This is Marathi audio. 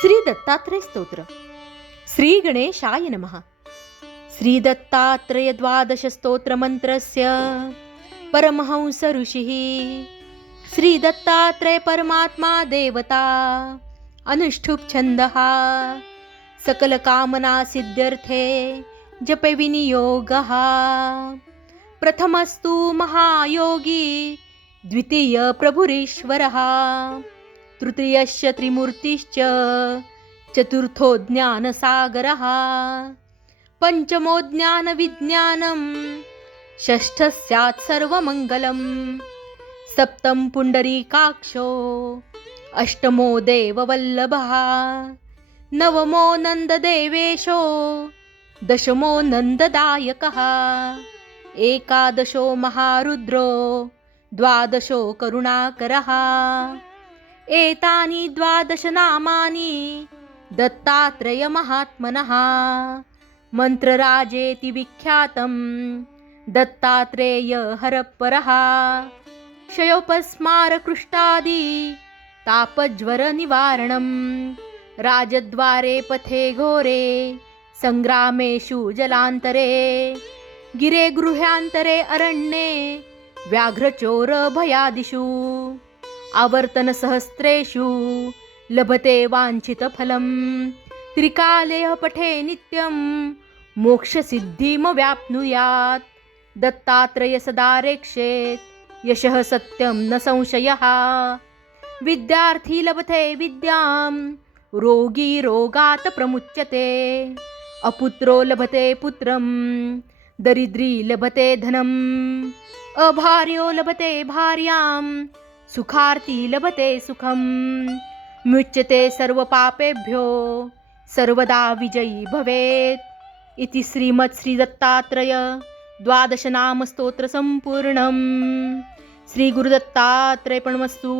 श्री दत्तात्रय स्तोत्र. श्री गणेशाय नमः. श्री दत्तात्रय द्वादश स्तोत्र मंत्रस्य परमहंस ऋषिः. श्री दत्तात्रय परमात्मा देवता अनुष्ठुप छंदः. सकल कामना सिद्ध्यर्थे जपे विनियोगः. प्रथमस्तु महायोगी द्वितीय प्रभुरीश्वरः. तृतीयश्च त्रिमूर्तिश्च चतुर्थो ज्ञानसागरः. पंचमो ज्ञानविज्ञानं षष्ठः स्यात् सर्वमङ्गलम्. सप्तम पुण्डरीकाक्षो अष्टमो देववल्लभः. नवमो नन्ददेवेशो दशमो नन्ददायकः. एकादशो महारुद्रो द्वादशो करुणाकरः. एतानि द्वादश नामानि दत्तात्रय महात्मनः. मंत्रराजेति विख्यातं दत्तात्रेय हरपरः. क्षयोपस्मारकृष्टादि तापज्वर निवारणं. राजद्वारे पथे घोरे संग्रामेषु जलान्तरे. गिरे गृहान्तरे अरण्ये व्याघ्रचोर भयादिषु. आवर्तन सहस्रेषु लभते वांछित फलम. त्रिकाले पठे नित्यं मोक्ष सिद्धिमवाप्नुयात्. दत्तात्रय सदा रेक्षेत् यशः सत्यं न संशयः. विद्यार्थी लभते विद्यां रोगी रोगात् प्रमुच्यते. अपुत्रो लभते पुत्रं दरिद्री लभते धनम्. अभार्यो लभते भार्यां सुखार्थी लभते सुखम. मुच्यते सर्वपापेभ्यो सर्वदा विजयी भवेत्. इति श्रीमत् श्री दत्तात्रय द्वादश नाम स्तोत्र संपूर्णम्. श्री गुरुदत्तात्रेयर्पणमस्तु.